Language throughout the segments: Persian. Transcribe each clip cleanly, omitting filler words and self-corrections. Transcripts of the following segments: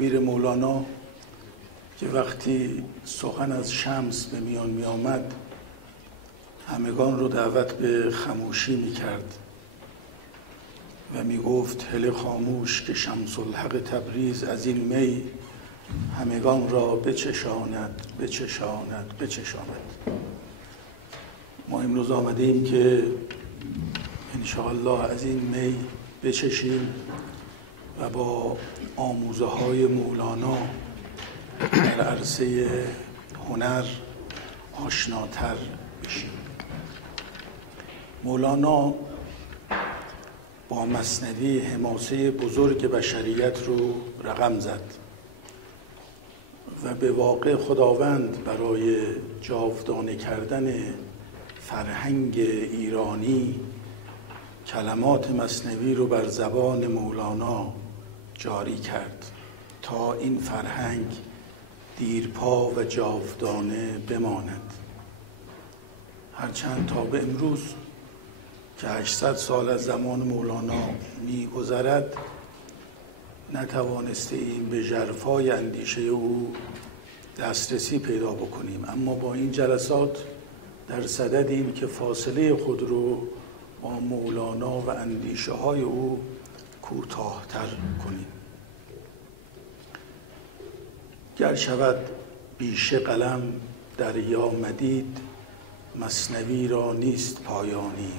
تعبیر مولانا که وقتی سخن از شمس به میان می آمد همگان رو دعوت به خاموشی می کرد و می گفت هله خاموش که شمس الحق تبریز از این می همگان را بچشاند بچشاند بچشاند. ما امروز آمده ایم که انشاءالله از این می بچشیم و با آموزه های مولانا در عرصه هنر آشناتر بشیم. مولانا با مثنوی حماسه بزرگ بشریت رو رقم زد و به واقع خداوند برای جاودانه کردن فرهنگ ایرانی کلمات مثنوی رو بر زبان مولانا جاری کرد تا این فرهنگ دیرپا و جاودانه بماند. هرچند تا به امروز که 800 سال از زمان مولانا می‌گذرد نتوانسته ایم به ژرفای اندیشه او دسترسی پیدا بکنیم، اما با این جلسات در صددیم که فاصله خود رو با مولانا و اندیشه های او کوتاه‌تر کنیم. گر شود بیشه قلم دریا مدید، مثنوی را نیست پایانی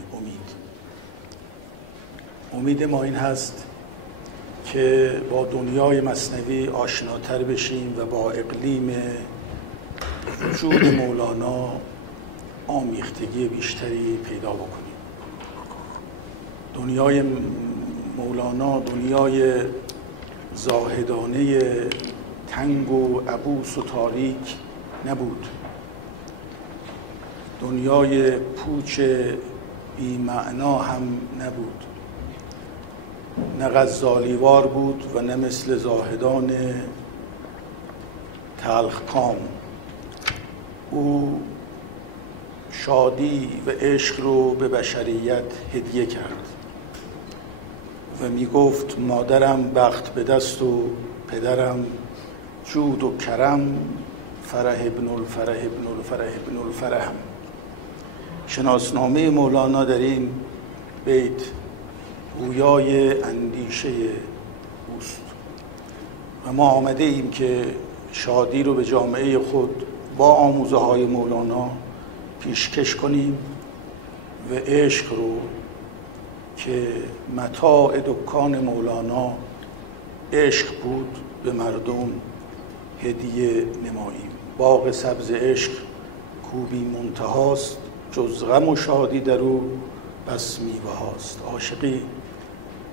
امید ما این هست که با دنیای مثنوی آشناتر بشیم و با اقلیم وجود مولانا آمیختگی بیشتری پیدا بکنیم. دنیای مولانا دنیای زاهدانه تنگ و عبوس و تاریک نبود. دنیای پوچ بی معنا هم نبود. نه غزالیوار بود و نه مثل زاهدان تلخکام. او شادی و عشق رو به بشریت هدیه کرد و می گفت مادرم بخت به دست و پدرم جود و کرم، فرح ابن الفرح ابن الفرح ابن الفرح. شناسنامه مولانا در این بیت گویای اندیشه اوست و ما آمده ایم که شادی رو به جامعه خود با آموزه های مولانا پیشکش کنیم و عشق رو که متاع دکان مولانا عشق بود به مردم هدیه نماییم. باغ سبز عشق کوبی منتهاست، جز غم و شادی در او بس میوه هاست. عاشقی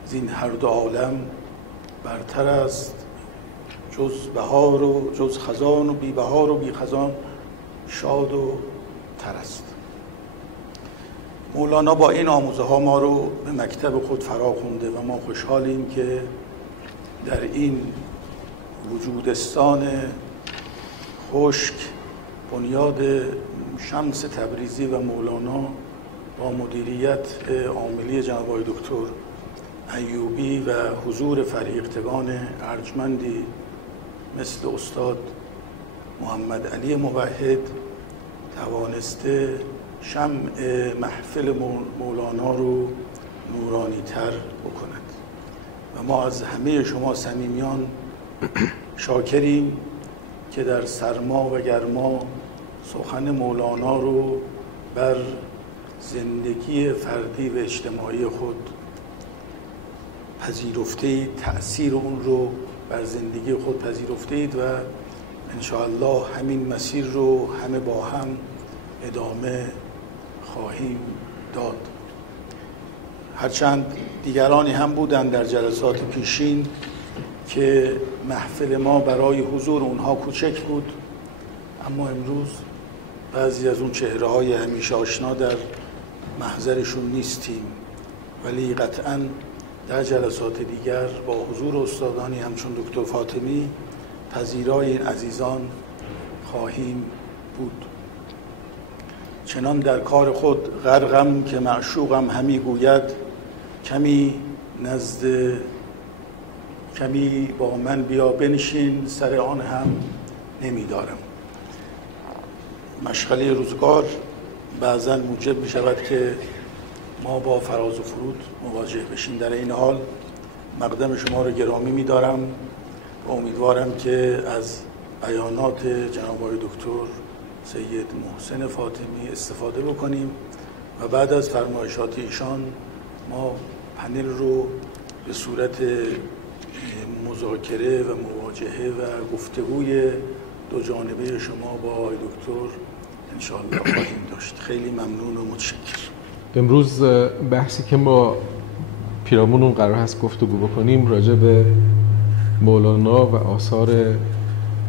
زین هر دو عالم برتر است، جز بهار و جز خزان و بی بهار و بی خزان شاد و تر است. مولانا با این آموزه ها ما رو به مکتب خود فرا خونده و ما خوشحالیم که در این وجودستان خشک بنیاد شمس تبریزی و مولانا با مدیریت عاملی جناب آقای دکتر ایوبی و حضور فریختگان ارجمندی مثل استاد محمد علی موحد توانسته شمع محفل مولانا رو نورانی تر بکند و ما از همه شما صمیمیان شاکریم که در سرما و گرما سخن مولانا رو بر زندگی فردی و اجتماعی خود پذیرفتید، تأثیر اون رو بر زندگی خود پذیرفتید و انشاءالله همین مسیر رو همه با هم ادامه خواهیم داد. هرچند دیگرانی هم بودن در جلسات پیشین که محفل ما برای حضور اونها کوچک بود، اما امروز بعضی از اون چهره‌های همیشه آشنا در محضرشون نیستیم، ولی قطعاً در جلسات دیگر با حضور استادانی همچون دکتر فاطمی پذیرای این عزیزان خواهیم بود. چنان در کار خود غرقم که معشوقم همی گوید، کمی نزد کمی با من بیا بنشین سر آن هم نمیدارم. مشغله روزگار بعضا موجب می شود که ما با فراز و فرود مواجه بشیم. در این حال مقدم شما رو گرامی می دارم و امیدوارم که از بیانات جناب آقای دکتر سید محسن فاطمی استفاده بکنیم و بعد از فرمایشات ایشان ما پنل رو به صورت مذاکره و مواجهه و گفتگوی دو جانبه شما با آقای دکتر انشاءالله خواهیم داشت. خیلی ممنون و متشکر. امروز بحثی که ما پیرامون قرار هست گفتگو بکنیم راجع به مولانا و آثار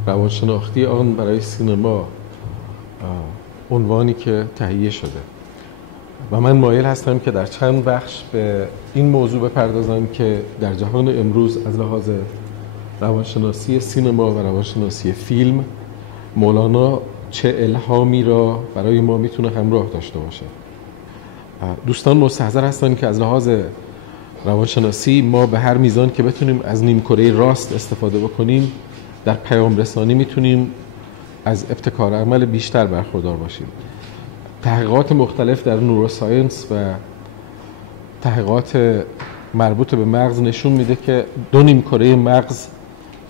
روانشناختی آن برای سینما عنوانی که تهیه شده و من مایل هستم که در چند بخش به این موضوع بپردازم که در جهان امروز از لحاظ روانشناسی سینما و روانشناسی فیلم مولانا چه الهامی را برای ما میتونه همراه داشته باشه. دوستان مستحضر هستن که از لحاظ روانشناسی ما به هر میزان که بتونیم از نیمکره راست استفاده بکنیم در پیام رسانی میتونیم از ابتکار عمل بیشتر برخوردار باشیم. تحقیقات مختلف در نوروساینس و تحقیقات مربوط به مغز نشون میده که دو نیمکره مغز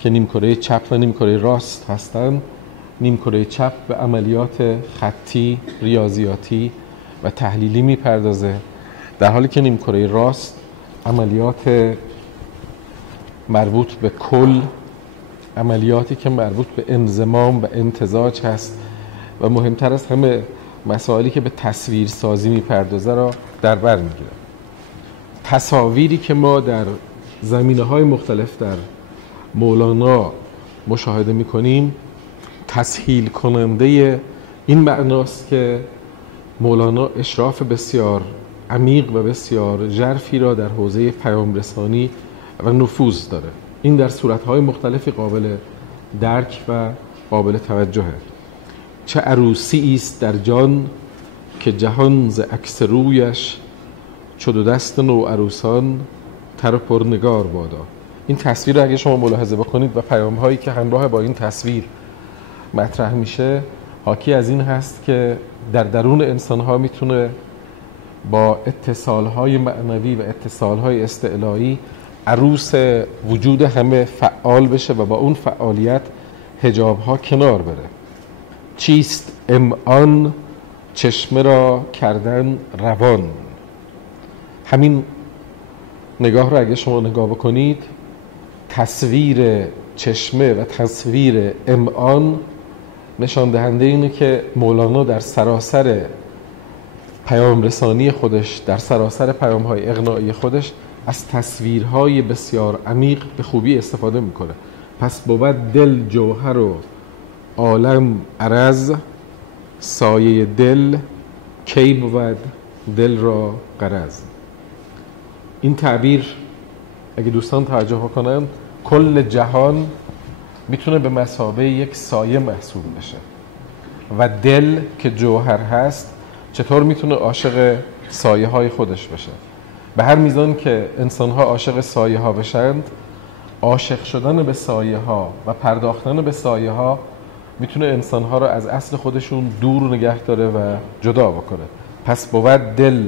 که نیمکره چپ و نیمکره راست هستن، نیمکره چپ به عملیات خطی، ریاضیاتی و تحلیلی میپردازه، در حالی که نیمکره راست عملیات مربوط به کل، عملیاتی که مربوط به انضمام و امتزاج هست و مهمتر از همه مسائلی که به تصویر سازی میپردازه را در بر میگیره. تصاویری که ما در زمینه‌های مختلف در مولانا مشاهده میکنیم تسهیل کننده این معناست که مولانا اشراف بسیار عمیق و بسیار ژرفی را در حوزه پیام رسانی و نفوذ داره. این در صورت‌های مختلفی قابل درک و قابل توجهه. چه عروسی است در جان که جهان ز عکس رویش چو دو دست نو عروسان تر و پرنگار بادا. این تصویر رو اگه شما ملاحظه بکنید و پیام‌هایی که همراه با این تصویر مطرح میشه حاکی از این هست که در درون انسان‌ها میتونه با اتصال‌های معنوی و اتصال‌های استعلایی عروس وجود همه فعال بشه و با اون فعالیت حجاب‌ها کنار بره. چیست امعان چشمه را کردن روان. همین نگاه رو اگه شما نگاه بکنید تصویر چشمه و تصویر امعان نشان دهنده اینه که مولانا در سراسر پیام رسانی خودش، در سراسر پیام‌های اقناعی خودش از تصویرهای بسیار عمیق به خوبی استفاده میکنه. پس بود دل جوهر و عالم عرض، سایه دل کی بود دل را غرض. این تعبیر اگه دوستان توجه کنن کل جهان میتونه به مثابه یک سایه محسوب بشه و دل که جوهر هست چطور میتونه عاشق سایه های خودش بشه. به هر میزان که انسان ها عاشق سایه ها بشند، عاشق شدن به سایه ها و پرداختن به سایه ها میتونه انسان ها رو از اصل خودشون دور نگه داره و جدا بکنه. پس بود دل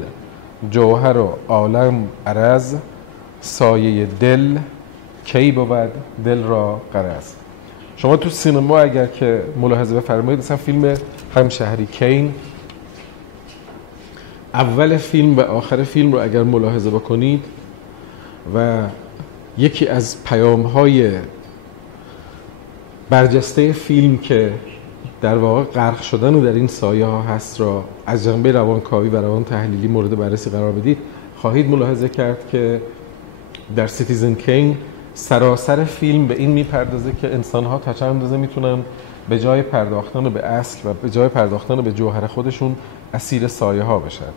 جوهر و عالم عرض، سایه دل کی بود دل را غرض. شما تو سینما اگر که ملاحظه بفرمایید مثلا فیلم همشهری کین، اول فیلم و آخر فیلم رو اگر ملاحظه بکنید و یکی از پیام‌های برجسته فیلم که در واقع غرق شدن در این سایه ها هست را از جنبه روانکاوی و روان تحلیلی مورد بررسی قرار بدید، خواهید ملاحظه کرد که در سیتیزن کین سراسر فیلم به این میپردازه که انسان‌ها تا چند اندازه میتونن به جای پرداختن به اصل و به جای پرداختن به جوهر خودشون اسیر سایه ها بشن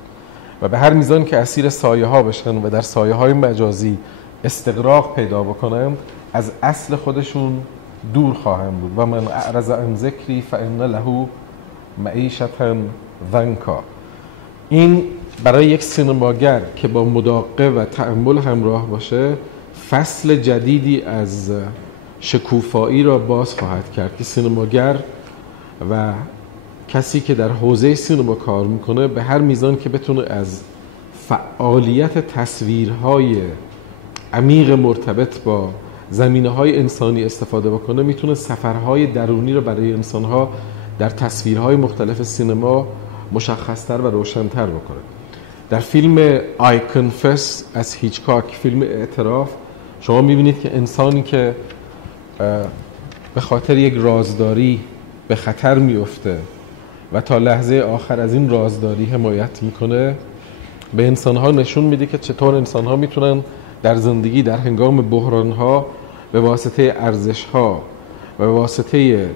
و به هر میزان که اسیر سایه ها بشن و در سایه های مجازی استغراق پیدا بکنن از اصل خودشون دور خواهند بود. و من اعرض عن ذکری فان له معیشة ضنکا. این برای یک سینماگر که با مداقه و تأمل همراه باشه فصل جدیدی از شکوفایی را باز خواهد کرد که سینماگر و کسی که در حوزه سینما کار میکنه به هر میزان که بتونه از فعالیت تصویرهای عمیق مرتبط با زمینه‌های انسانی استفاده بکنه، میتونه سفرهای درونی رو برای انسانها در تصویرهای مختلف سینما مشخص‌تر و روشن‌تر بکنه. در فیلم I Confess از هیچکاک، فیلم اعتراف، شما میبینید که انسانی که به خاطر یک رازداری به خطر میفته و تا لحظه آخر از این رازداری حمایت میکنه، به انسانها نشون میده که چطور انسانها میتونن در زندگی در هنگام بحرانها به واسطه ارزشها و به واسطه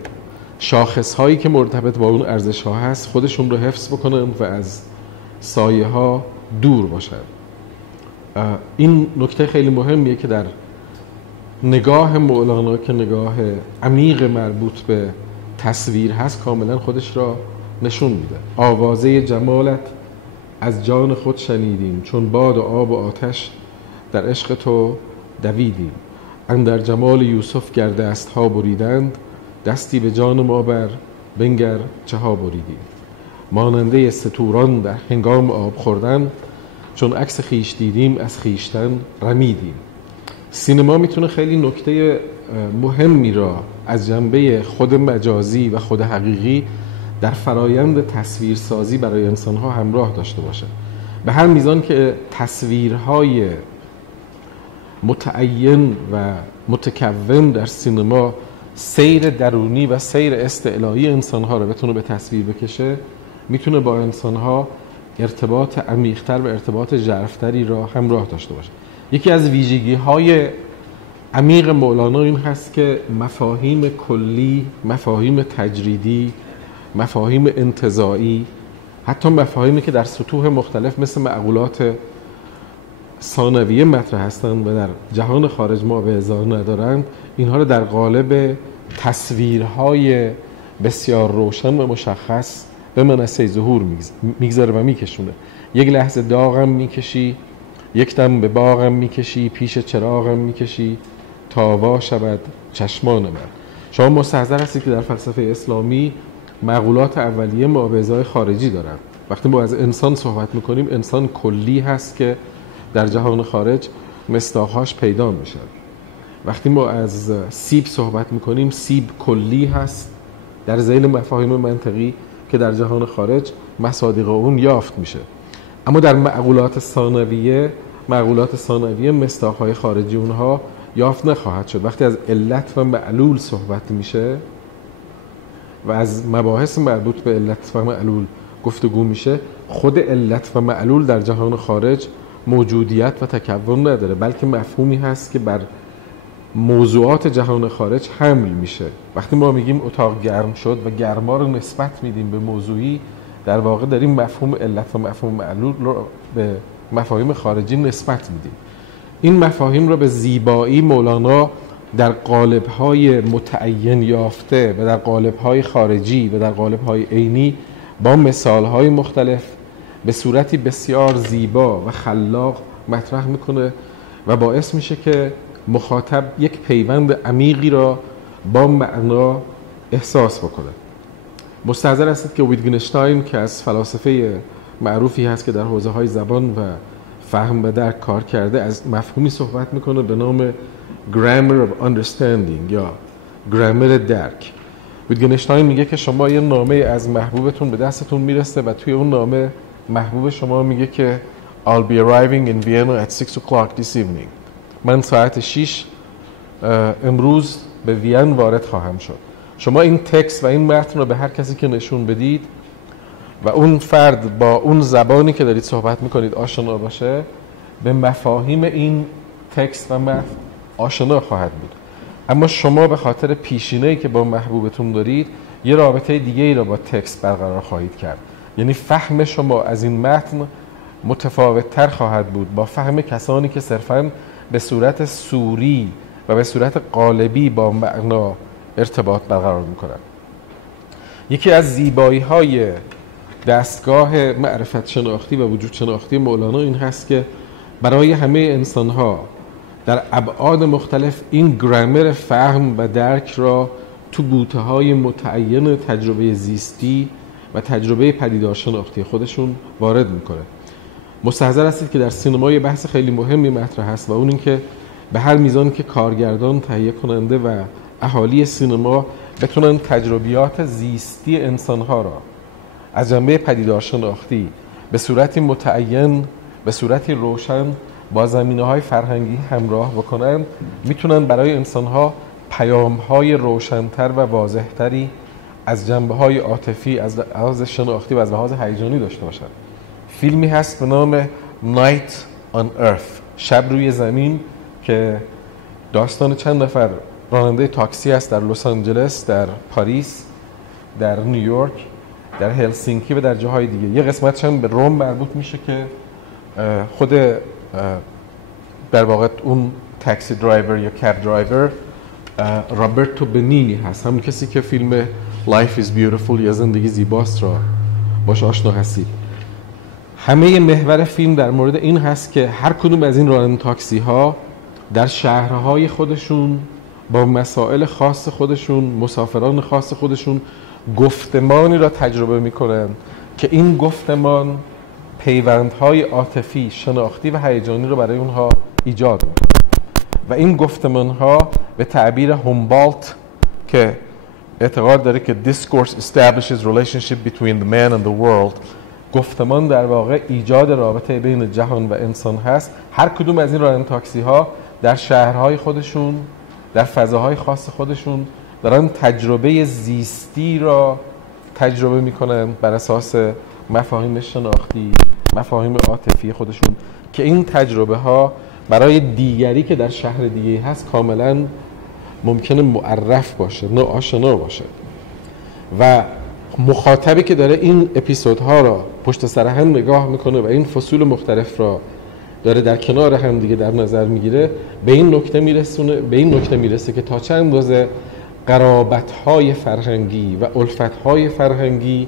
شاخصهایی که مرتبط با اون ارزشها هست خودشون رو حفظ بکنن و از سایه ها دور باشن. این نکته خیلی مهمیه که در نگاه مولانا که نگاه عمیق مربوط به تصویر هست کاملا خودش را نشون میده. آوازه جمالت از جان خود شنیدیم، چون باد و آب و آتش در عشق تو دویدیم. اندر جمال یوسف گر دست ها بریدند، دستی به جان ما بر بنگر چه ها بریدیم. ماننده ستوران در هنگام آب خوردن، چون عکس خیش دیدیم از خیشتن رمیدیم. سینما میتونه خیلی نکته مهمی را از جنبه خود مجازی و خود حقیقی در فرایند تصویرسازی برای انسانها همراه داشته باشه. به هر میزان که تصویرهای متعین و متکون در سینما سیر درونی و سیر استعلایی انسانها رو بتونه به تصویر بکشه، میتونه با انسانها ارتباط عمیق‌تر و ارتباط ژرف‌تری را همراه داشته باشه. یکی از ویژگی‌های عمیق مولانا این هست که مفاهیم کلی، مفاهیم تجریدی، مفاهیم انتزاعی، حتی مفاهیمی که در سطوح مختلف مثل معقولات ثانویه مطرح هستند و در جهان خارج ما به ازار ندارند، اینها رو در قالب تصویرهای بسیار روشن و مشخص به منصه ظهور میگذاره و میکشونه. یک لحظه داغم میکشی، یک دم به باغم میکشی، پیش چراغم میکشی تا وا شود چشمان من. شما مستحضر هستید که در فلسفه اسلامی معقولات اولیه ما به ازای خارجی دارن. وقتی ما از انسان صحبت میکنیم، انسان کلی هست که در جهان خارج مصداقهاش پیدا میشن. وقتی ما از سیب صحبت میکنیم، سیب کلی هست در ذیل مفاهیم منطقی که در جهان خارج مصادیق اون یافت میشه. اما در معقولات ثانویه مصداقهای خارجی اونها یافت نخواهد شد. وقتی از علت و معلول صحبت میشه و از مباحث مربوط به علت و معلول گفتگو میشه، خود علت و معلول در جهان خارج موجودیت و تکون نداره، بلکه مفهومی هست که بر موضوعات جهان خارج حمل میشه. وقتی ما میگیم اتاق گرم شد و گرما رو نسبت میدیم به موضوعی، در واقع داریم مفهوم علت و مفهوم معلول رو به مفاهیم خارجی نسبت میدیم. این مفاهیم رو به زیبایی مولانا در قالب‌های متعین یافته و در قالب‌های خارجی و در قالب‌های عینی با مثال‌های مختلف به صورتی بسیار زیبا و خلاق مطرح میکنه و باعث میشه که مخاطب یک پیوند عمیقی را با معنا احساس بکنه. مستحضر هستید که ویتگنشتاین که از فلاسفه معروفی هست که در حوزه‌های زبان و فهم و درک کار کرده، از مفهومی صحبت میکنه به نام grammar of understanding یا گرامر درک. ویتگنشتاین میگه که شما یه نامه از محبوبتون به دستتون میرسه و توی اون نامه محبوب شما میگه که I'll be arriving in Vienna at 6 o'clock this evening. من ساعت 6 امروز به وین وارد خواهم شد. شما این تکست و این متن رو به هر کسی که نشون بدید و اون فرد با اون زبانی که دارید صحبت میکنید آشنا باشه، به مفاهیم این تکست و متن آشنا خواهد بود. اما شما به خاطر پیشینه‌ای که با محبوبتون دارید یه رابطه دیگه ای را با تکست برقرار خواهید کرد. یعنی فهم شما از این متن متفاوت‌تر خواهد بود با فهم کسانی که صرفاً به صورت صوری و به صورت قالبی با معنا ارتباط برقرار می‌کنند. یکی از زیبایی‌های دستگاه معرفت شناختی و وجود شناختی مولانا این هست که برای همه انسان‌ها در ابعاد مختلف این گرامر فهم و درک را تو بوته‌های متعین تجربه زیستی و تجربه پدیدار شناختی خودشون وارد میکنه. مستحضر هستید که در سینما یه بحث خیلی مهمی مطرح هست و اون این که به هر میزان که کارگردان، تهیه کننده و اهالی سینما بتونن تجربیات زیستی انسانها را از جنبه پدیدار شناختی به صورتی متعین، به صورتی روشن با زمینه‌های فرهنگی همراه بکنن، میتونن برای انسانها پیام‌های روشن‌تر و واضح‌تری از جنبه‌های عاطفی، از لحاظ شناختی و از لحاظ هیجانی داشته باشن. فیلمی هست به نام Night on Earth، شب روی زمین، که داستان چند نفر راننده تاکسی است در لس آنجلس، در پاریس، در نیویورک، در هلسینکی و در جاهای دیگه. یه قسمتش هم به روم مربوط میشه که خود در واقع اون تاکسی درایور یا کب درایور رابرتو بنینی هست، همون کسی که فیلم Life is Beautiful یا زندگی زیباست را باش آشنا هستید. همه محور فیلم در مورد این هست که هر کدوم از این راننده تاکسی ها در شهرهای خودشون با مسائل خاص خودشون، مسافران خاص خودشون گفتمانی را تجربه میکنن که این گفتمان پیوندهای عاطفی، شناختی و هیجانی رو برای اونها ایجاد میکنه و این گفتمانها به تعبیر هومبالت که اعتقاد داره که discourse establishes relationship between the man and the world، گفتمان در واقع ایجاد رابطه بین جهان و انسان هست. هر کدوم از این راننده تاکسی ها در شهرهای خودشون، در فضاهای خاص خودشون دارن تجربه زیستی را تجربه میکنن بر اساس مفاهیم شناختی، مفاهیم عاطفی خودشون، که این تجربه ها برای دیگری که در شهر دیگه هست کاملا ممکنه معرف باشه، ناآشنا باشه و مخاطبی که داره این اپیزودها را پشت سر هم نگاه میکنه و این فصول مختلف را داره در کنار هم دیگه در نظر میگیره، به این نکته میرسه که تا چند اندازه قرابت‌های فرهنگی و الفت‌های فرهنگی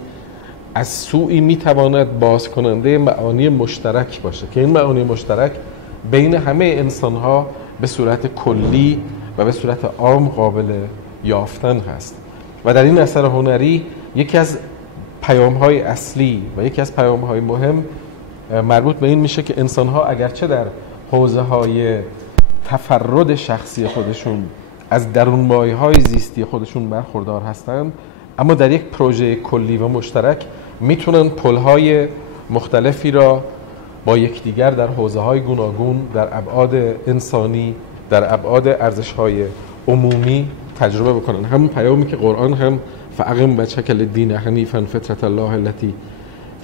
از سوی میتواند باز کننده معانی مشترک باشه که این معانی مشترک بین همه انسان‌ها به صورت کلی و به صورت عام قابل یافتن هست. و در این اثر هنری یکی از پیام‌های اصلی و یکی از پیام‌های مهم مربوط به این میشه که انسان‌ها اگرچه در حوزه‌های تفرد شخصی خودشون از درونمایه‌های زیستی خودشون برخوردار هستند، اما در یک پروژه کلی و مشترک میتونن پل‌های مختلفی را با یکدیگر در حوزه‌های گوناگون، در ابعاد انسانی، در ابعاد ارزش‌های عمومی تجربه بکنن. همون پیامی که قرآن هم فاقم وجهک للدین حنیفا فطرة الله التي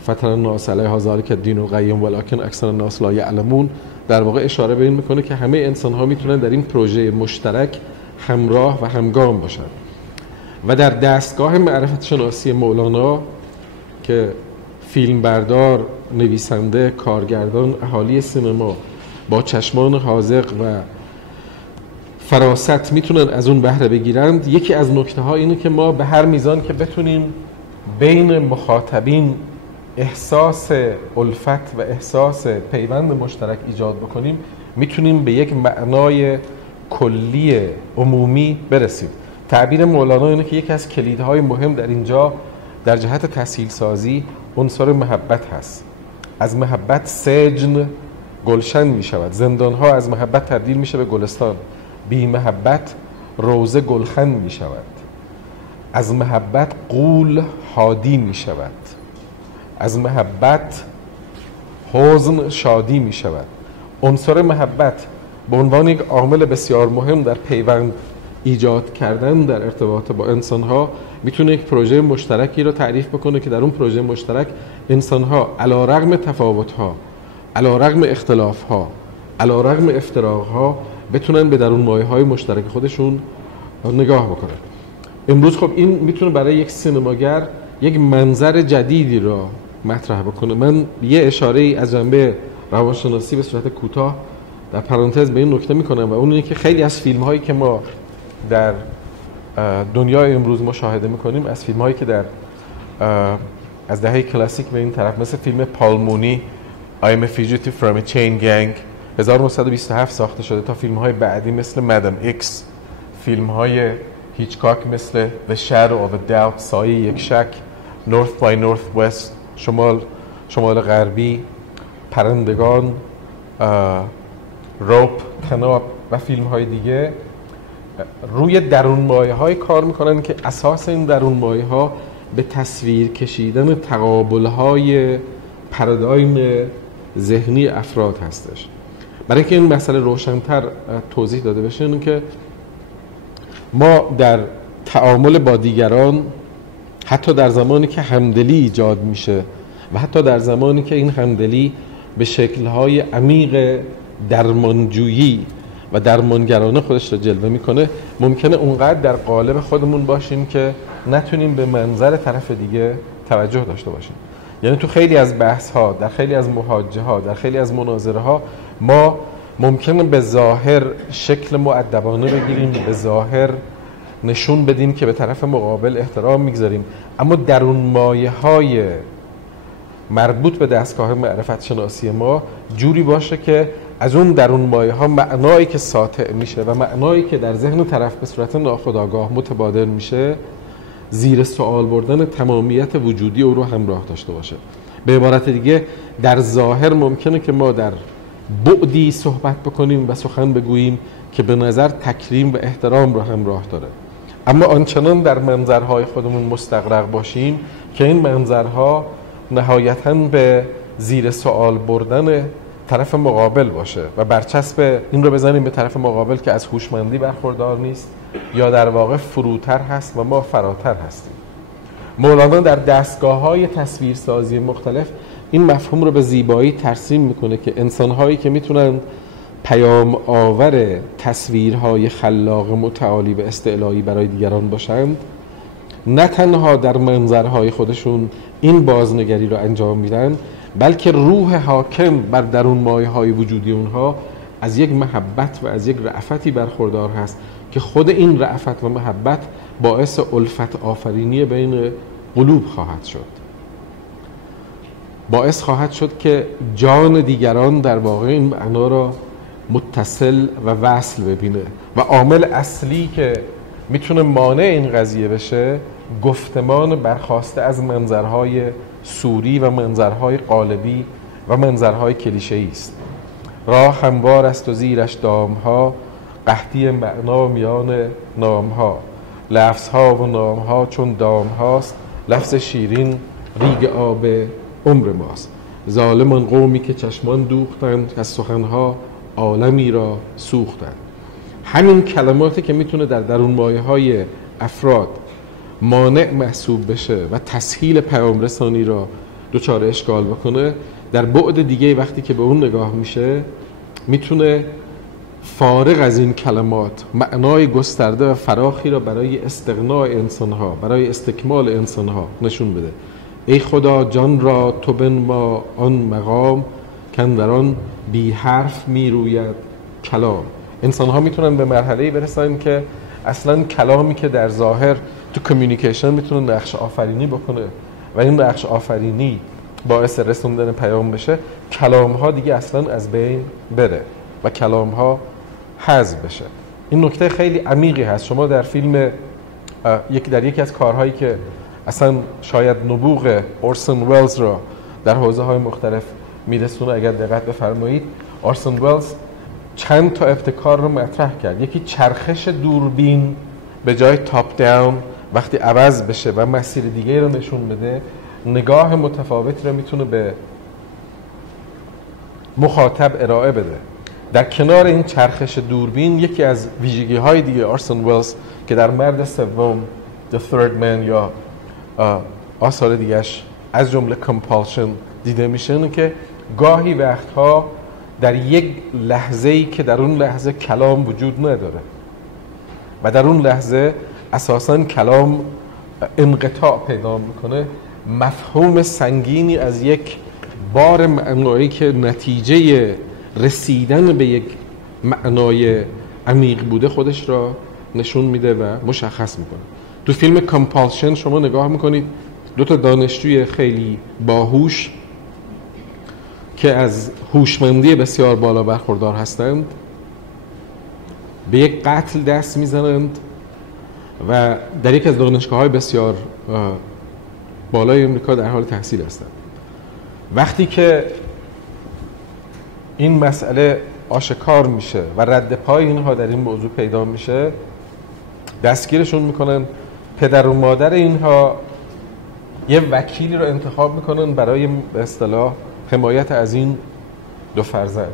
فطر الناس علیها ذلک الدین القیم ولکن اکثر الناس لا یعلمون در واقع اشاره به این میکنه که همه انسان‌ها میتونن در این پروژه مشترک همراه و همگام باشن. و در دستگاه معرفت شناسی مولانا که فیلمبردار، نویسنده، کارگردان، اهالی سینما با چشمان حاذق و فراست میتونن از اون بهره بگیرند، یکی از نکته‌ها اینه که ما به هر میزان که بتونیم بین مخاطبین احساس الفت و احساس پیوند مشترک ایجاد بکنیم، میتونیم به یک معنای کلی عمومی برسیم. تعبیر مولانا اینه که یکی از کلیدهای مهم در اینجا در جهت تسهیل سازی عنصر محبت هست. از محبت سجن گلشن می شود، زندانها از محبت تبدیل میشه به گلستان، بی محبت روزه گلخن می شود، از محبت غول هادی می شود، از محبت حزن شادی می شود. عنصر محبت به عنوان یک عامل بسیار مهم در پیوند ایجاد کردن در ارتباط با انسان‌ها میتونه یک پروژه مشترکی رو تعریف بکنه که در اون پروژه مشترک انسان‌ها علی‌رغم تفاوت‌ها، علی‌رغم اختلاف‌ها، علی‌رغم افتراق‌ها بتونن به درون مایه‌های مشترک خودشون نگاه بکنن. امروز خب این میتونه برای یک سینماگر یک منظر جدیدی رو مطرح بکنه. من یه اشاره‌ای از جنبه روانشناسی به صورت کوتاه در پرانتز به این نکته میکنم و اون اینه که خیلی از فیلم‌هایی که ما در دنیای امروز مشاهده میکنیم از فیلم‌هایی که در از دهه کلاسیک به این طرف، مثل فیلم پال مونی I'm a Fugitive from a Chain Gang 1927 ساخته شده تا فیلم‌های بعدی مثل مدام ایکس، فیلم‌های هیچکاک مثل The Shadow of a Doubt، سایه یک شک، North by Northwest، شمال غربی، پرندگان، روپ، تناب و فیلم‌های دیگه روی درون مایه‌های کار می‌کنن که اساس این درون مایه‌ها به تصویر کشیدن تقابل‌های پارادایم ذهنی افراد هستش. برای که این مسئله روشن‌تر توضیح داده بشه اینه که ما در تعامل با دیگران، حتی در زمانی که همدلی ایجاد میشه و حتی در زمانی که این همدلی به شکل‌های عمیق درمانجویی و درمانگرانه خودش رو جلوه میکنه، ممکنه اونقدر در قالب خودمون باشیم که نتونیم به منظر طرف دیگه توجه داشته باشیم. یعنی تو خیلی از بحث‌ها، در خیلی از محاجه‌ها، در خیلی از مناظره‌ها ما ممکنه به ظاهر شکل مؤدبانه بگیریم، به ظاهر نشون بدیم که به طرف مقابل احترام میگذاریم، اما درون مایه‌های مربوط به دستگاه معرفت شناسی ما جوری باشه که از اون درون مایه‌ها معنایی که ساطع میشه و معنایی که در ذهن طرف به صورت ناخودآگاه متبادر میشه زیر سوال بردن تمامیت وجودی او رو همراه داشته باشه. به عبارت دیگه در ظاهر ممکنه که ما در بعدی صحبت بکنیم و سخن بگوییم که به نظر تکریم و احترام رو همراه داره، اما آنچنان در منظرهای خودمون مستغرق باشیم که این منظرها نهایتاً به زیر سوال بردن طرف مقابل باشه و برچسب این رو بزنیم به طرف مقابل که از هوشمندی برخوردار نیست یا در واقع فروتر هست و ما فراتر هستیم. مولانا در دستگاه‌های تصویرسازی مختلف این مفهوم رو به زیبایی ترسیم میکنه که انسان‌هایی که میتونن پیام آور تصویرهای خلاق متعالی و استعلایی برای دیگران باشند، نه تنها در منظرهای خودشون این بازنگری رو انجام میدن، بلکه روح حاکم بر درون مایه‌های وجودی اونها از یک محبت و از یک رأفتی برخوردار هست که خود این رأفت و محبت باعث الفت آفرینی بین قلوب خواهد شد. باعث خواهد شد که جان دیگران در واقع این معنا را متصل و وصل ببینه و عامل اصلی که میتونه مانع این قضیه بشه گفتمان برخاسته از منظرهای سوری و منظرهای قالبی و منظرهای کلیشه‌ای است. راه هموار است و زیرش دامها، قحطی معنا میان نامها، لفظها و نامها چون دامهاست، لفظ شیرین ریگ آب عمر ماست. ظالمان قومی که چشمان دوختند، از سخنها عالمی را سوختند. همین کلماتی که میتونه در درون مایه‌های افراد مانع محسوب بشه و تسهیل پیام رسانی را دچار اشکال بکنه، در بعد دیگه وقتی که به اون نگاه میشه میتونه فارغ از این کلمات معنای گسترده و فراخی را برای استغناء انسانها، برای استکمال انسانها نشون بده. ای خدا جان را تو بنما آن مقام، کاندران بی حرف میروید کلام. انسانها میتونن به مرحله‌ای برسن که اصلا کلامی که در ظاهر تو کمیونیکیشن میتونه نقش آفرینی بکنه و این نقش آفرینی باعث رسوندن پیام بشه، کلام‌ها دیگه اصلا از بین بره و کلام‌ها حذف بشه. این نکته خیلی عمیقی هست. شما در فیلم در یکی از کارهایی که اصلا شاید نبوغ اورسون ولز را در حوزه‌های مختلف میرسونه اگر دقت بفرمایید، اورسون ولز چند تا ابتکار رو مطرح کرد. یکی چرخش دوربین به جای تاپ داون وقتی عوض بشه و مسیر دیگه رو نشون بده، نگاه متفاوتی رو میتونه به مخاطب ارائه بده. در کنار این چرخش دوربین یکی از ویژگی‌های دیگه اورسون ولز که در مرد سوم The Third Man یا آثار دیگه‌اش از جمله Compulsion دیده میشه اینه که گاهی وقتها در یک لحظه‌ای که در اون لحظه کلام وجود نداره و در اون لحظه اساساً کلام انقطاع پیدا میکنه، مفهوم سنگینی از یک بار معنایی که نتیجه رسیدن به یک معنای عمیق بوده خودش را نشون میده و مشخص میکنه. تو فیلم کامپالشن شما نگاه میکنید دو تا دانشجوی خیلی باهوش که از هوشمندی بسیار بالا برخوردار هستند به یک قتل دست میزنند و در یک از دانشگاه‌های بسیار بالای امریکا در حال تحصیل هستند. وقتی که این مسئله آشکار میشه و رد پای اینها در این موضوع پیدا میشه، دستگیرشون میکنن. پدر و مادر اینها یه وکیلی رو انتخاب میکنن برای به اصطلاح حمایت از این دو فرزند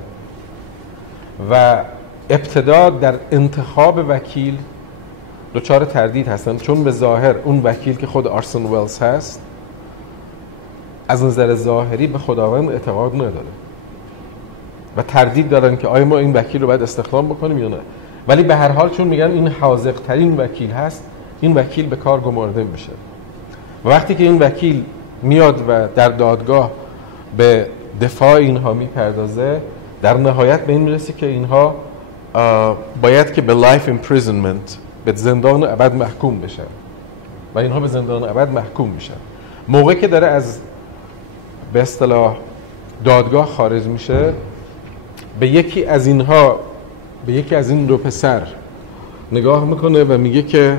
و ابتدا در انتخاب وکیل دچار تردید هستن، چون به ظاهر اون وکیل که خود آرسن ولز هست از نظر ظاهری به خداوند اعتقاد نداره و تردید دارن که آیا ما این وکیل رو باید استخدام بکنیم یا نه. ولی به هر حال چون میگن این حاذق ترین وکیل هست، این وکیل به کار گمارده میشه و وقتی که این وکیل میاد و در دادگاه به دفاع اینها میپردازه، در نهایت به این میرسه که اینها باید که به لایف امپریزنمنت، به زندان ابد محکوم بشن و اینها به زندان ابد محکوم میشن. موقعی که داره از به اصطلاح دادگاه خارج میشه، به یکی از اینها، به یکی از این دو پسر نگاه میکنه و میگه که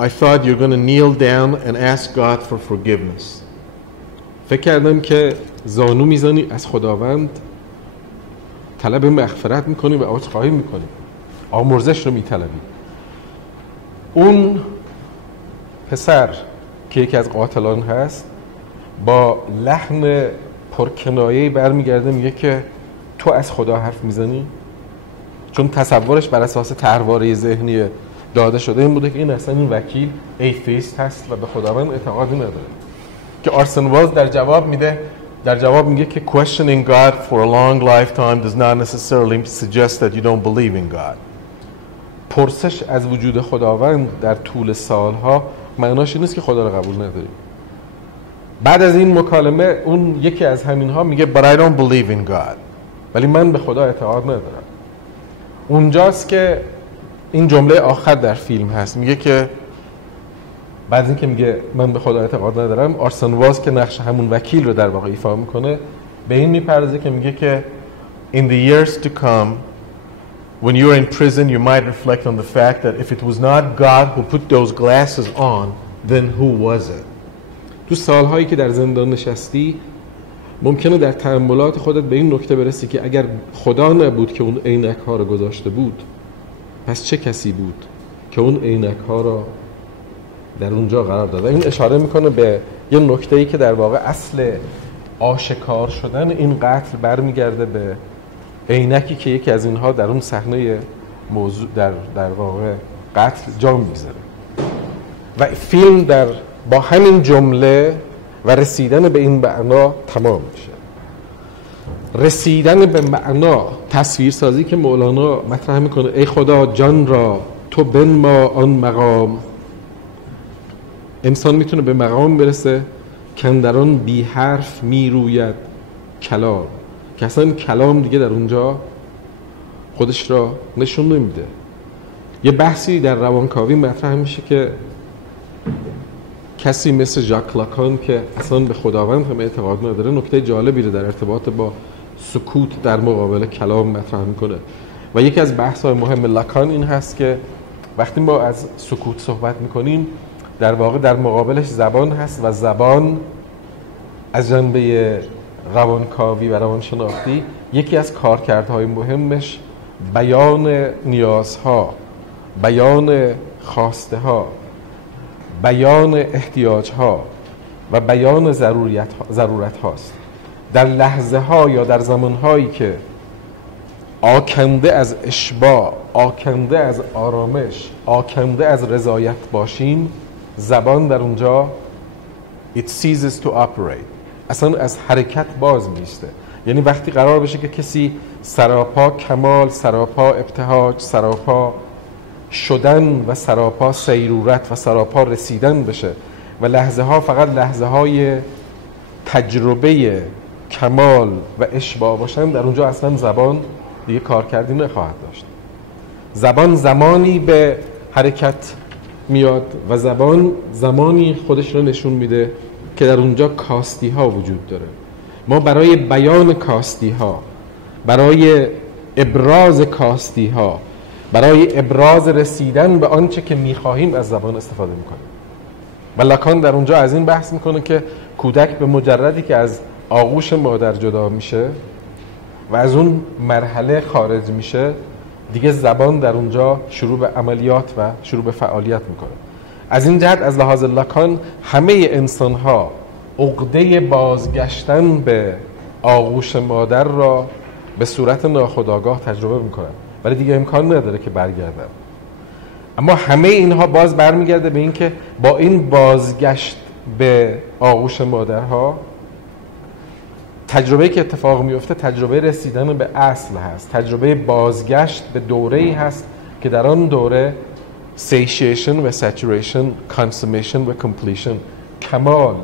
I thought you're going to kneel down and ask God for forgiveness. فکر کردم که زانو میزنی از خداوند طلب مغفرت میکنی و عذرخواهی میکنی، آمرزش رو میطلبی. اون پسر که یکی از قاتلان هست با لحن پرکنایه‌ای برمیگرده میگه که تو از خدا حرف میزنی، چون تصورش بر اساس طرحواره ذهنی داده شده این بوده که این اصلا این وکیل ایتیست هست و به خداوند اعتقادی نداره. که آرسن ولز در جواب میگه که questioning God for a long lifetime does not necessarily suggest that you don't believe in God. پرسش از وجود خداوند در طول سالها معناش این نیست که خدا رو قبول نداری. بعد از این مکالمه اون یکی از همینها میگه but I don't believe in God. ولی من به خدا اعتقاد ندارم. اونجاست که این جمله آخر در فیلم هست، میگه که بعد از اینکه میگه من به خدا اعتقاد ندارم، آرسن ولز که نقش همون وکیل رو در واقع ایفا میکنه به این میپردازه که میگه که in the years to come when you're in prison you might reflect on the fact that if it was not God who put those glasses on then who was it. تو سالهایی که در زندان نشستی ممکنه در تأملات خودت به این نکته برسی که اگر خدا نبود که اون عینک ها رو گذاشته بود، پس چه کسی بود که اون عینک ها رو در اونجا قرار داد. این اشاره میکنه به یه نکته‌ای که در واقع اصل آشکار شدن این قتل برمیگرده به عینکی که یکی از اینها در اون صحنه موضوع در واقع قتل جا میگذاره و فیلم با همین جمله و رسیدن به این معنا تمام میشه. رسیدن به معنا، تصویرسازی که مولانا مطرح میکنه ای خدا جان را تو بنما آن مقام. انسان میتونه به مقام برسه که در آن بی حرف میروید کلام، که اصلا کلام دیگه در اونجا خودش را نشون نمیده. یه بحثی در روانکاوی مطرح میشه که کسی مثل ژاک لاکان که اصلا به خداوند هم اعتقاد نداره نکته جالبی رو در ارتباط با سکوت در مقابل کلام مطرح میکنه و یکی از بحث‌های مهم لاکان این هست که وقتی ما از سکوت صحبت میکنیم در واقع در مقابلش زبان هست و زبان از جنبه روانکاوی و روانشناختی یکی از کارکردهای مهمش بیان نیازها، بیان خواسته ها، بیان احتیاج ها و بیان ضرورت هاست. در لحظه ها یا در زمان هایی که آکنده از اشباع، آکنده از آرامش، آکنده از رضایت باشیم، زبان در اونجا it ceases to operate، اصلا از حرکت باز میسته. یعنی وقتی قرار بشه که کسی سراپا کمال، سراپا ابتهاج، سراپا شدن و سراپا سیرورت و سراپا رسیدن بشه و لحظه ها فقط لحظه های تجربه کمال و اشباع باشن، در اونجا اصلا زبان دیگه کارکردی نخواهد داشت. زبان زمانی به حرکت میاد و زبان زمانی خودش رو نشون میده که در اونجا کاستی ها وجود داره. ما برای بیان کاستی ها، برای ابراز کاستی ها، برای ابراز رسیدن به آنچه که میخواهیم از زبان استفاده میکنیم. و لاکان در اونجا از این بحث میکنه که کودک به مجردی که از آغوش مادر جدا میشه و از اون مرحله خارج میشه، دیگه زبان در اونجا شروع به عملیات و شروع به فعالیت میکنه. از این جهت از لحاظ لاکان همه انسان ها عقده بازگشتن به آغوش مادر را به صورت ناخودآگاه تجربه میکنن، ولی دیگه امکان نداره که برگردن. اما همه اینها باز برمیگرده به این که با این بازگشت به آغوش مادرها، تجربه که اتفاق میفته تجربه رسیدن به اصل هست، تجربه بازگشت به دوره‌ای هست که در آن دوره satiation و saturation، consummation و completion، کمال،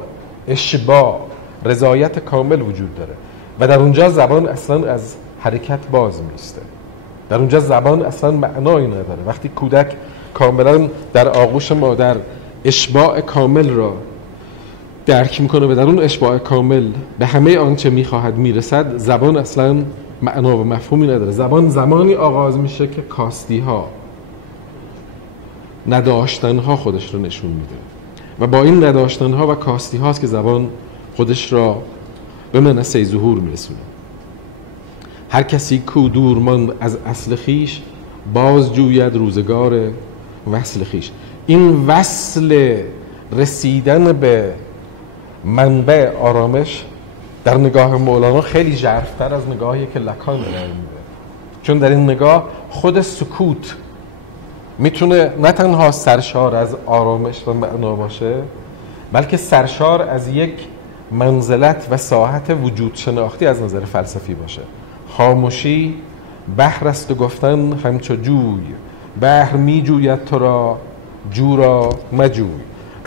اشباع، رضایت کامل وجود داره و در اونجا زبان اصلا از حرکت باز میسته. در اونجا زبان اصلا معنایی نداره. وقتی کودک کاملا در آغوش مادر اشباع کامل را درک میکنه و در اون اشباع کامل به همه آنچه میخواهد میرسد، زبان اصلا معنا و مفهومی نداره. زبان زمانی آغاز میشه که کاستی ها، نداشتن ها خودش رو نشون میده و با این نداشتن ها و کاستی هاست که زبان خودش را به منصه ظهور میرسونه. هر کسی کو دور ماند از اصل خیش، باز جوید روزگار وصل خیش. این وصل، رسیدن به منبع آرامش در نگاه مولانا خیلی ژرف‌تر از نگاهی که لاکان ارائه میده، چون در این نگاه خود سکوت میتونه نه تنها سرشار از آرامش و معنا باشه، بلکه سرشار از یک منزلت و ساحت وجود شناختی از نظر فلسفی باشه. خاموشی بحر است و گفتن همچو جوی، بحر می جوید تو را، جو را مجوی.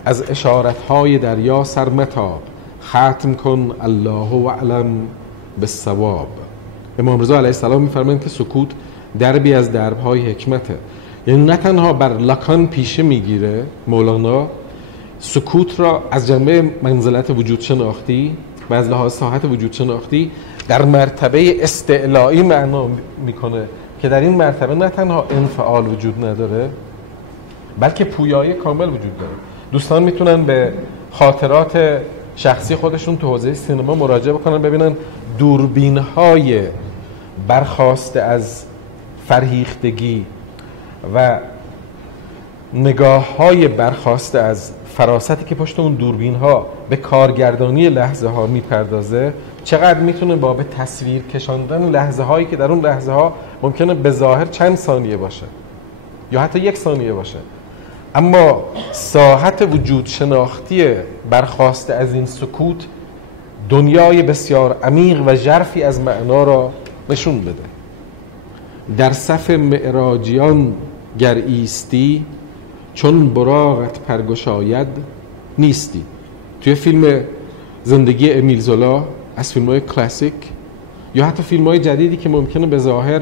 از اشارتهای دریا سر متاب، ختم کن الله اعلم بالصواب. امام رضا علیه السلام میفرمایند که سکوت دربی از دربهای حکمته. یعنی نه تنها بر لاکان پیشه میگیره مولانا سکوت را از جنبه منزلت وجود شناختی و از لحاظ ساحت وجود شناختی در مرتبه استعلایی معنا میکنه که در این مرتبه نه تنها انفعال وجود نداره بلکه پویایی کامل وجود داره. دوستان میتونن به خاطرات شخصی خودشون تو حوزه سینما مراجعه بکنن، ببینن دوربین‌های برخاسته از فرهیختگی و نگاه‌های برخاسته از فراستی که پشت اون دوربین‌ها به کارگردانی لحظه‌ها میپردازه چقدر میتونه با به تصویر کشاندن لحظه‌هایی که در اون لحظه‌ها ممکنه به ظاهر چند ثانیه باشه یا حتی 1 ثانیه باشه، اما ساحت وجود شناختی برخاسته از این سکوت دنیای بسیار عمیق و ژرفی از معنا را نشون بده. در صف معراجیان گر ایستی، چون براقت پرگشاید نیستی. توی فیلم زندگی امیل زولا از فیلم‌های کلاسیک یا حتی فیلم‌های جدیدی که ممکنه به ظاهر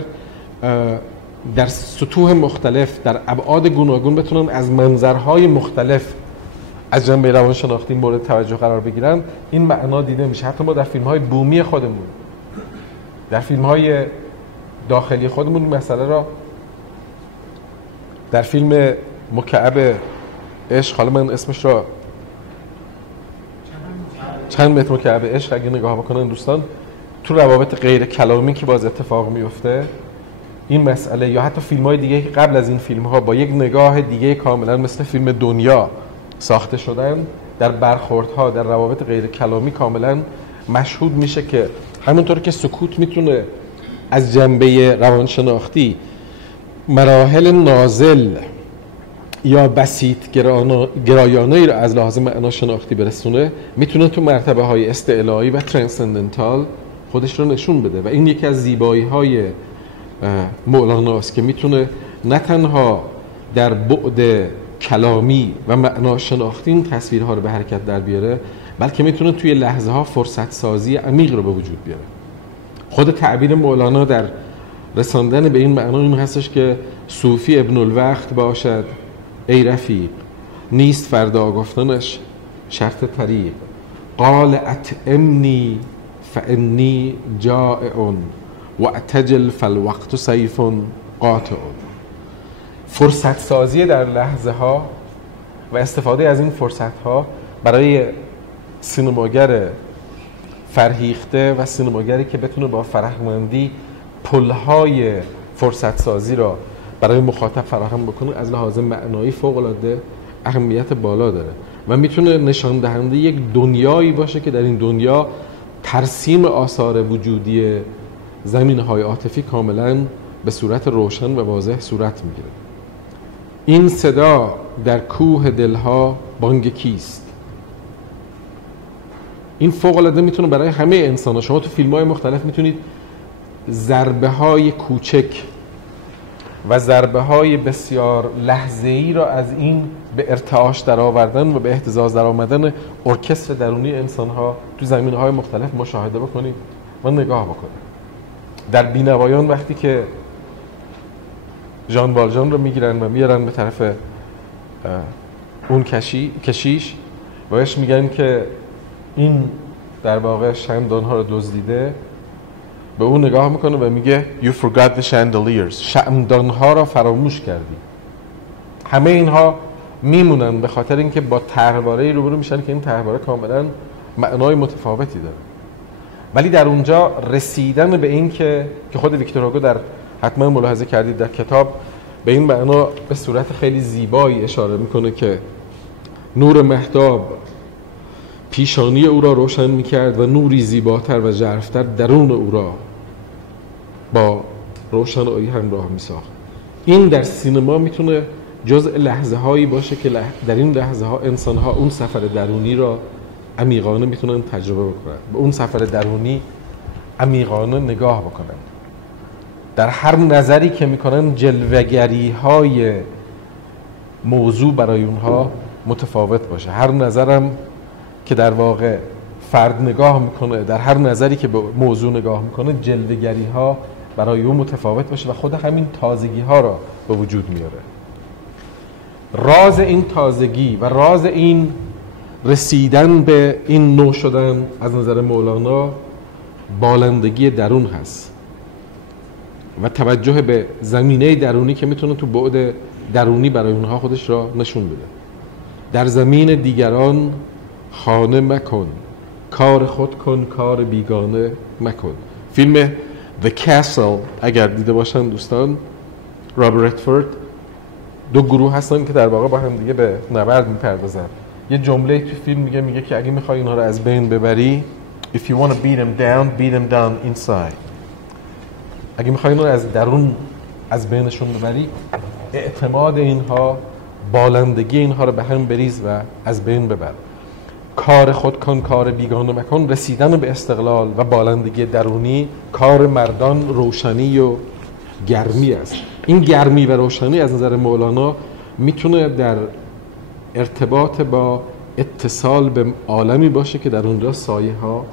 در سطوح مختلف در ابعاد گوناگون بتونن از منظرهای مختلف از جنبه روانشناختی مورد توجه قرار بگیرن، این معنا دیده میشه. حتی ما در فیلم‌های بومی خودمون، در فیلم‌های داخلی خودمون این مسئله را در فیلم مکعب عشق، حالا من اسمش را چند متر مکعب عشق اگه نگاه بکنن دوستان، تو روابط غیر کلامی که باز اتفاق میفته این مسئله، یا حتی فیلم‌های دیگه که قبل از این فیلم‌ها با یک نگاه دیگه کاملا مثل فیلم دنیا ساخته شدن، در برخوردها در روابط غیر کلامی کاملا مشهود میشه که همونطور که سکوت میتونه از جنبه روانشناختی مراحل نازل یا بسیط گرایانه‌ای را از لحاظ معنا شناختی برسونه، میتونه تو مرتبه های استعلایی و ترانسندنتال خودش رو نشون بده. و این یکی از زیبایی های مولاناست که میتونه نه تنها در بعد کلامی و معنا شناختی این تصویرها رو به حرکت در بیاره، بلکه میتونه توی لحظه ها فرصت سازی عمیق رو به وجود بیاره. خود تعبیر مولانا در رساندن به این معنا این هستش که صوفی ابن الوقت باشد ای رفیق، نیست فردا گفتنش شرط طریق. قال اطعمنی فانی جائع واعتجل فالوقت سیف قاطع. فرصت سازی در لحظه ها و استفاده از این فرصت ها برای سینماگر فرهیخته و سینماگری که بتونه با فرهمندی پلهای فرصت سازی را برای مخاطب فراهم بکنه از لحاظ معنایی فوق العاده اهمیت بالا داره و میتونه نشان دهنده یک دنیایی باشه که در این دنیا ترسیم آثار وجودی زمینه‌های عاطفی کاملا به صورت روشن و واضح صورت میگیره. این صدا در کوه دلها بانگ کیست؟ این فوق العاده میتونه برای همه انسان‌ها، شما تو فیلم‌های مختلف میتونید ضربه‌های کوچک و ضربه‌های بسیار لحظه‌ای را از این به ارتعاش درآوردن و به اهتزاز درآمدن ارکستر درونی انسان‌ها تو زمینه‌های مختلف مشاهده بکنید و نگاه بکنید. در بینوایان وقتی که ژان والژان رو میگیرن و میارن به طرف اون کشیش و بهش میگن که این در واقع شمعدان‌ها رو دزدیده، به اون نگاه میکنه و میگه You forgot the chandeliers. شمعدان‌ها را فراموش کردی. همه اینها میمونن به خاطر اینکه با طرحواره‌ای روبرو میشن که این طرحواره کاملا معنای متفاوتی داره. ولی در اونجا رسیدن به این که خود ویکتور هوگو در حتما ملاحظه کردید در کتاب به این معنا به صورت خیلی زیبایی اشاره میکنه که نور مهتاب پیشانی او را روشن میکرد و نوری زیباتر و ژرفتر درون او را با روشنایی همراه میساخت. این در سینما میتونه جزء لحظه هایی باشه که در این لحظه ها انسان ها اون سفر درونی را عمیقانه میتونن تجربه بکنن، به اون سفر درونی عمیقانه نگاه بکنن. در هر نظری که میکنن جلوه‌گری های موضوع برای اونها متفاوت باشه. هر نظرم که در واقع فرد نگاه میکنه، در هر نظری که به موضوع نگاه میکنه جلوه‌گری ها برای اون متفاوت باشه و خود همین تازگی ها را به وجود میاره. راز این تازگی و راز این رسیدن به این نو شدن از نظر مولانا بالندگی درون هست و توجه به زمینه درونی که میتونه تو بعد درونی برای اونها خودش را نشون بده. در زمین دیگران خانه مکن، کار خود کن، کار بیگانه مکن. فیلم The Castle اگر دیده باشن دوستان، رابرت فورد، دو گروه هستن که در واقع با هم دیگه به نبرد میپردازن. یه جمله تو فیلم میگه که اگه میخوای اینها رو از بین ببری If you want to beat them down inside. اگه میخوای اینها رو از درون از بینشون ببری، اعتماد اینها، بالندگی اینها رو به هم بریز و از بین ببر. کار خود کن، کار بیگانه مکن. رسیدن به استقلال و بالندگی درونی کار مردان روشنی و گرمی است. این گرمی و روشنی از نظر مولانا میتونه در ارتباط با اتصال به عالمی باشه که در اونجا سایه ها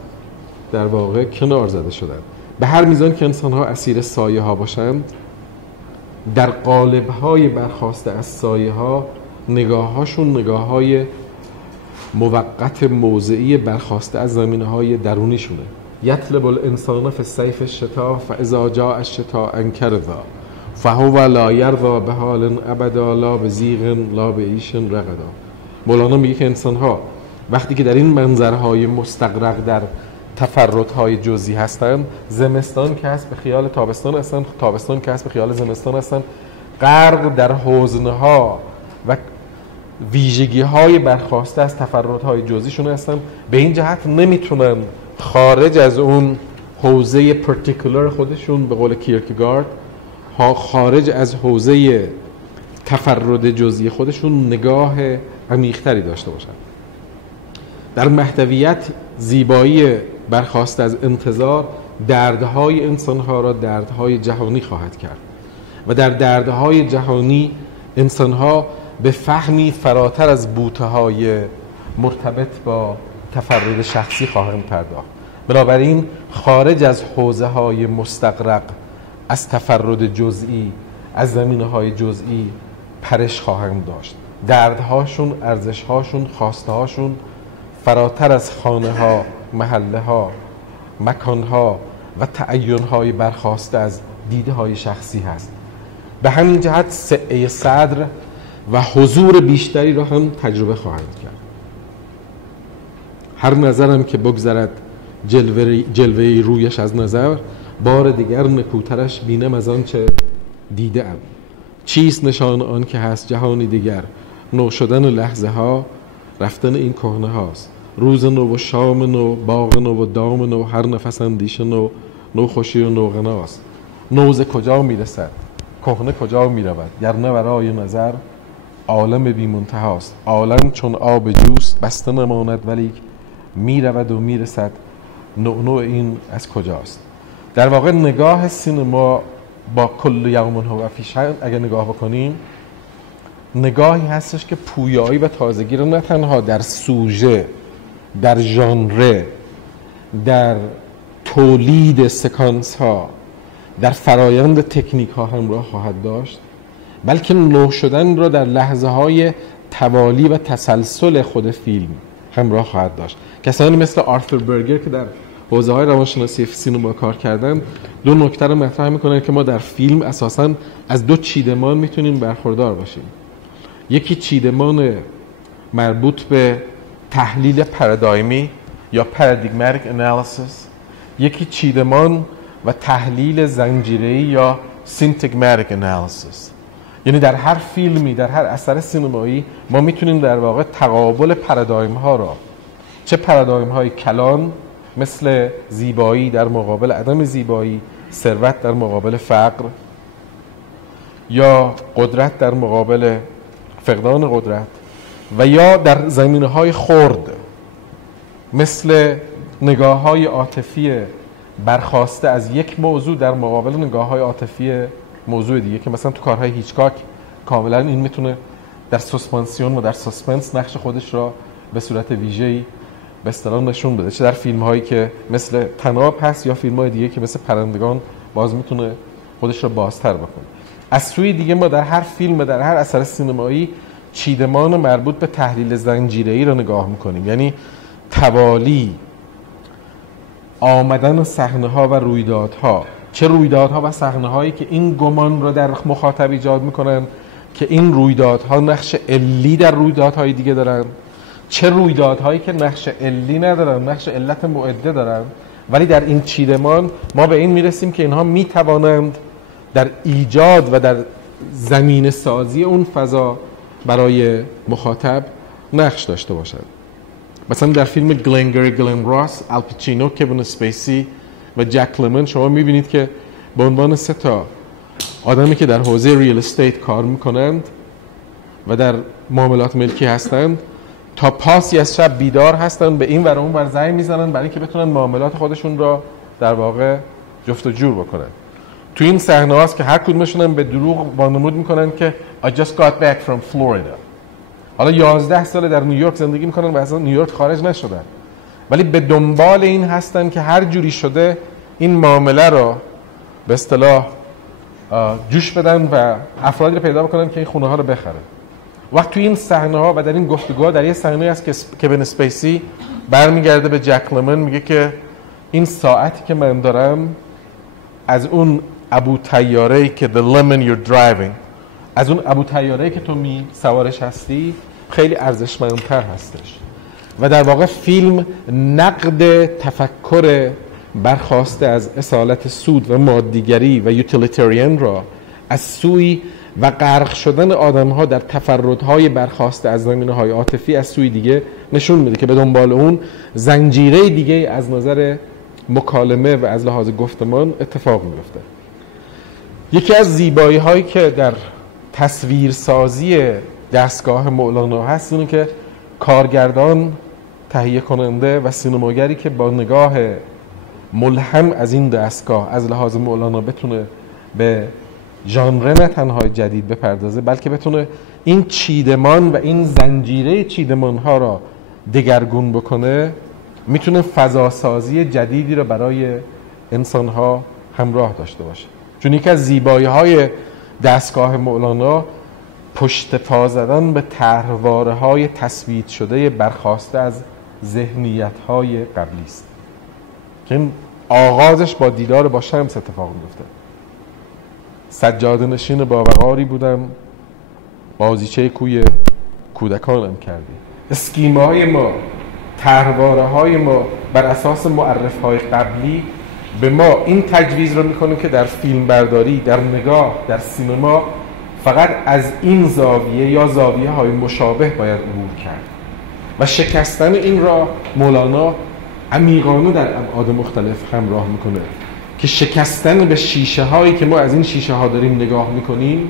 در واقع کنار زده شدن. به هر میزان که انسان ها اسیر سایه ها باشند، در قالب های برخاسته از سایه ها نگاه هاشون نگاه های موقت موضعی برخاسته از زمینه های درونی شونه. یطلب الانسان فی الصیف الشتاء فاذا جاء الشتاء انکر ذا فهو لا یرضی بحال ابدا لا بزیغ لا بعیش رغدا. مولانا میگه که انسان ها وقتی که در این منظرهای مستغرق در تفردهای جزئی هستن، زمستان که هست به خیال تابستان هستن، تابستان که هست به خیال زمستان هستن، غرق در حزنها و ویژگی های برخاسته از تفردهای جزئیشون هستن. به این جهت نمیتونن خارج از اون حوزه پرتیکولر خودشون، به قول کیرکگارد، خارج از حوزه تفرد جزئی خودشون نگاه عمیق‌تری داشته باشن. در محتویت زیبایی برخاسته از انتظار دردهای انسانها را دردهای جهانی خواهد کرد و در دردهای جهانی انسانها به فهمی فراتر از بوته‌های مرتبط با تفرد شخصی خواهند پرداخت. بنابراین خارج از حوزه‌های مستغرق از تفرد جزئی، از زمینه‌های جزئی پرش خواهند داشت. دردهاشون، ارزشهاشون، خواستهاشون فراتر از خانه‌ها، محله‌ها، مکانها و تعین‌های برخاسته از دیده‌های شخصی هست. به همین جهت سعه صدر و حضور بیشتری را هم تجربه خواهند کرد. هر نظرم که بگذرد جلوه رویش از نظر، بار دیگر نکوترش بینم از آن چه دیده ام. چیست نشان آن که هست جهانی دیگر؟ نو شدن لحظه ها، رفتن این کهنه هاست. روز نو و شام نو، باغ نو و دام نو، هر نفس اندیشه نو، نو خوشی و نو غناست. نوز کجا میرسد؟ کهنه کجا میرود؟ گرنه برای نظر عالم بی منتهاست. عالم چون آب جوست بسته نماند، ولی میرود و میرسد. نوع این از کجاست؟ در واقع نگاه سینما با کل یوم هو فی شأن اگه نگاه بکنیم، نگاهی هستش که پویایی و تازگی رو نه تنها در سوژه، در ژانر، در تولید سکانس ها، در فرایند تکنیک ها همراه خواهد داشت، بلکه نو شدن را در لحظه های توالی و تسلسل خود فیلم همراه خواهد داشت. کسانی مثل آرثور برگر که در حوزه های روانشناسی سینما کار کردن، دو نکته رو مطرح میکنن که ما در فیلم اساساً از دو چیدمان میتونیم برخوردار باشیم. یکی چیدمان مربوط به تحلیل پارادایمی یا پارادیگماتیک انالیسیس، یکی چیدمان و تحلیل زنجیره‌ای یا سینتگماتیک انالیسیس. یعنی در هر فیلمی، در هر اثر سینمایی ما میتونیم در واقع تقابل پارادایم ها را، چه پارادایم های کلان مثل زیبایی در مقابل عدم زیبایی، ثروت در مقابل فقر، یا قدرت در مقابل فقدان قدرت، و یا در زمینه‌های خرد مثل نگاه‌های عاطفی برخاسته از یک موضوع در مقابل نگاه‌های عاطفی موضوع دیگه، که مثلا تو کارهای هیچکاک کاملا این میتونه در سسپانسیون و در ساسپنس نقش خودش را به صورت ویژه‌ای به اصطلاح نشون بده، چه در فیلم‌هایی که مثل طناب هست یا فیلم‌های دیگه که مثل پرندگان باز میتونه خودش را بازتر بکنه. از سوی دیگه ما در هر فیلم، در هر اثر سینمایی چیدمان مربوط به تحلیل زنجیره‌ای رو نگاه میکنیم، یعنی توالی آمدن صحنه‌ها و رویدادها، چه رویدادها و صحنه‌هایی که این گمان رو در مخاطب ایجاد میکنن که این رویدادها نقش علی در رویدادهای دیگه دارن، چه رویدادهایی که نقش علی ندارن، نقش علت معده دارن، ولی در این چیدمان ما به این میرسیم که اینها میتوانند در ایجاد و در زمینه سازی اون فضا برای مخاطب نقش داشته باشند. مثلا در فیلم گلنگری گلن راس، آلپاچینو، کوین اسپیسی و جک لمن شما میبینید که به عنوان 3 تا آدمی که در حوزه ریل استیت کار میکنند و در معاملات ملکی هستند، تا پاسی از شب بیدار هستند، به این ور اون ور زنگ میزنن برای اینکه بتونن معاملات خودشون را در واقع جفت و جور بکنن. تو این صحنه هاست که هر کدومشون هم به دروغ وانمود میکنن که I just got back from Florida. حالا 11 سال در نیویورک زندگی میکنن و اصلا نیویورک خارج نشدن، ولی به دنبال این هستن که هر جوری شده این معامله رو به اصطلاح جوش بدن و افرادی رو پیدا بکنن که این خونه ها رو بخرن. وقت تو این صحنه ها و در این گفتگوها، در یه صحنه هست که کوین اسپیسی برمیگرده به جک لمن میگه که این ساعتی که من دارم از اون ابو طیاره‌ای که the lemon you're driving، از اون ابو طیاره‌ای که تو سوارش هستی خیلی ارزشمندتر هستش. و در واقع فیلم نقد تفکر برخاسته از اصالت سود و مادیگری و یوتیلیتریان را از سوی و غرق شدن آدم‌ها در تفردهای برخاسته از زمینه‌های عاطفی از سوی دیگه نشون میده که به دنبال اون زنجیره دیگه از نظر مکالمه و از لحاظ گفتمان اتفاق میفته. یکی از زیبایی‌هایی که در تصویرسازی دستگاه مولانا هست اینه که کارگردان، تهیه کننده و سینماگری که با نگاه ملهم از این دستگاه از لحاظ مولانا بتونه به ژانر نه تنها جدید بپردازه، بلکه بتونه این چیدمان و این زنجیره چیدمان ها را دگرگون بکنه، میتونه فضاسازی جدیدی را برای انسان ها همراه داشته باشه. چون یکی از زیبایی های دستگاه مولانا پشت پا زدن به طرحواره های تثبیت شده برخاسته از ذهنیت های قبلی است که این آغازش با دیدار با شمس اتفاق میفته. سجاده نشین با وقاری بودم، بازیچه کوی کودکانم کردی. اسکیمه های ما، طرحواره های ما بر اساس معرف های قبلی به ما این تجویز رو میکنه که در فیلم برداری، در نگاه، در سینما فقط از این زاویه یا زاویه های مشابه باید عبور کرد و شکستن این را مولانا عمیقانه در ابعاد مختلف همراه میکنه که شکستن به شیشه هایی که ما از این شیشه ها داریم نگاه میکنیم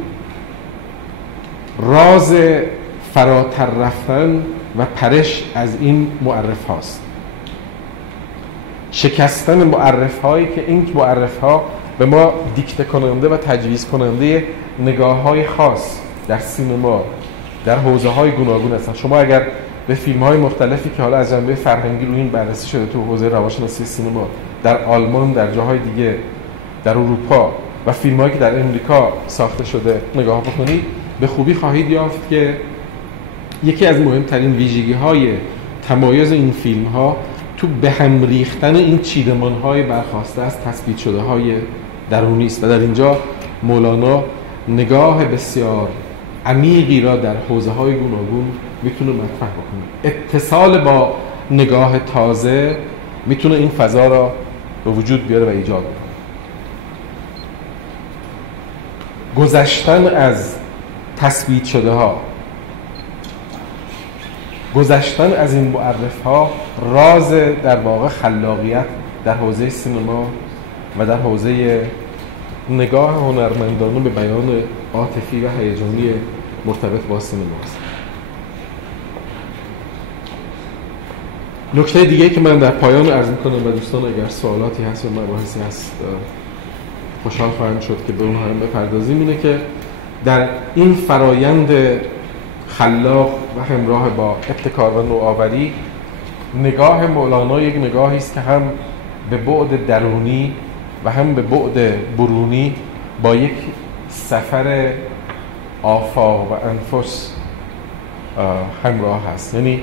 راز فراتر رفتن و پرش از این معرف هاست. شکستن معرف هایی که این معرف ها به ما دیکته کننده و تجویز کننده نگاه های خاص در سینما در حوزه های گوناگون هستن. شما اگر به فیلم های مختلفی که حالا از جنبه فرهنگی روی این بررسی شده تو حوزه روانشناسی سینما در آلمان، در جاهای دیگه، در اروپا و فیلم هایی که در امریکا ساخته شده نگاه بکنید، به خوبی خواهید یافت که یکی از مهمترین ویژگی های تمایز این فیلم ها تو به هم ریختن این چیدمان های برخواسته از تثبیت شده های درونی است و در اینجا مولانا نگاه بسیار عمیقی را در حوزه های گوناگون میتونه مطرح بکنه. اتصال با نگاه تازه میتونه این فضا را به وجود بیاره و ایجاد کنه. گذشتن از تثبیت شده ها، گذشتن از این معرف ها راز در واقع خلاقیت در حوزه سینما و در حوزه نگاه هنرمندانه به بیان عاطفی و هیجانی مرتبط با سینما است. نکته دیگه که من در پایان عرض می‌کنم و دوستان اگر سوالاتی هست و مباحثی هست خوشحال خواهم شد که به اونها هم بپردازیم اینه که در این فرایند خلاق و همراه با ابتکار و نوآوری نگاه مولانا یک نگاهی است که هم به بعد درونی و هم به بعد برونی با یک سفر آفاق و انفس همراه هست. یعنی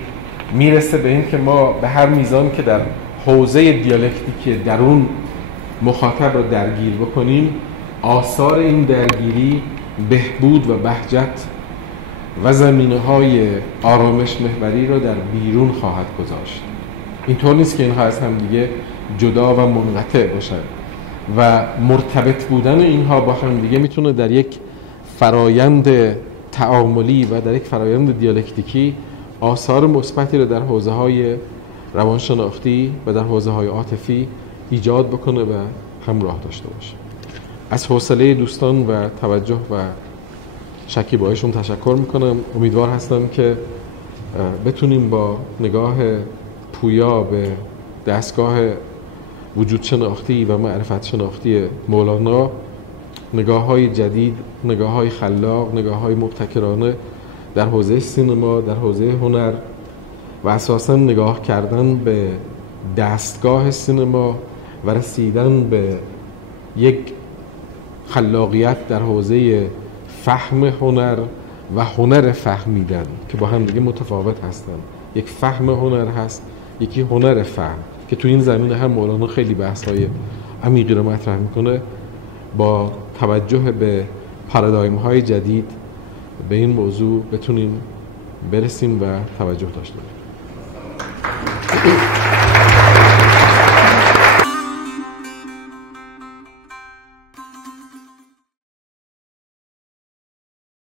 میرسه به این که ما به هر میزان که در حوزه دیالکتیکی درون مخاطب رو درگیر بکنیم، آثار این درگیری بهبود و بهجت و زمینه‌های آرامش محوری رو در بیرون خواهد گذاشت. اینطور نیست که اینها از هم دیگه جدا و منقطع باشن و مرتبط بودن اینها با هم دیگه میتونه در یک فرایند تعاملی و در یک فرایند دیالکتیکی آثار مثبتی رو در حوزه‌های روانشناختی و در حوزه‌های عاطفی ایجاد بکنه و همراه داشته باشه. از حوصله دوستان و توجه و شکیباییشون تشکر میکنم. امیدوار هستم که بتونیم با نگاه پویا به دستگاه وجود شناختی و معرفت شناختی مولانا نگاه‌های جدید، نگاه‌های خلاق، نگاه‌های مبتکرانه در حوزه سینما، در حوزه هنر و اساساً نگاه کردن به دستگاه سینما و رسیدن به یک خلاقیت در حوزه فهم هنر و هنر فهمیدن که با هم دیگه متفاوت هستن. یک فهم هنر هست، یکی هنر فهم که تو این زمینه هم مولانا خیلی بحث‌های عمیقی رو مطرح میکنه. با توجه به پارادایم‌های جدید به این موضوع بتونیم برسیم و توجه داشته باشیم.